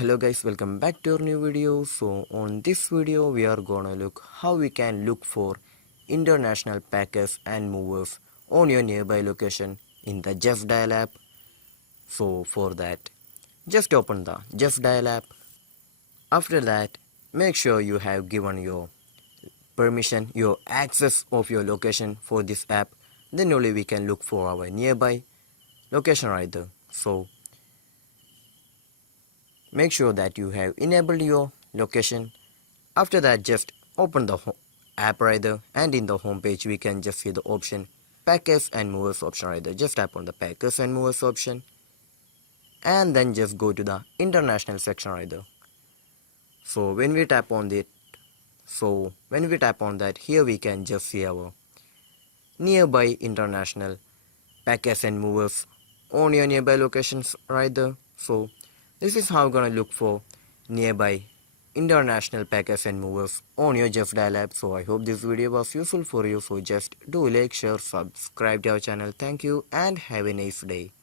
Hello guys, welcome back to our new video. So on this video we are gonna look how we can look for international packers and movers on your nearby location in the Justdial app. So for that, just open the Justdial app. After that, make sure you have given your permission, your access of your location for this app. Then only we can look for our nearby location right there. So make sure that you have enabled your location. After that, just open the app right there, and in the home page we can just see the option packers and movers option right there. Just tap on the packers and movers option and then just go to the international section right there. So when we tap on that, here we can just see our nearby international packers and movers on your nearby locations right there. So this is how you're gonna look for nearby international packers and movers on your Justdial app. So I hope this video was useful for you. So just do like, share, subscribe to our channel. Thank you and have a nice day.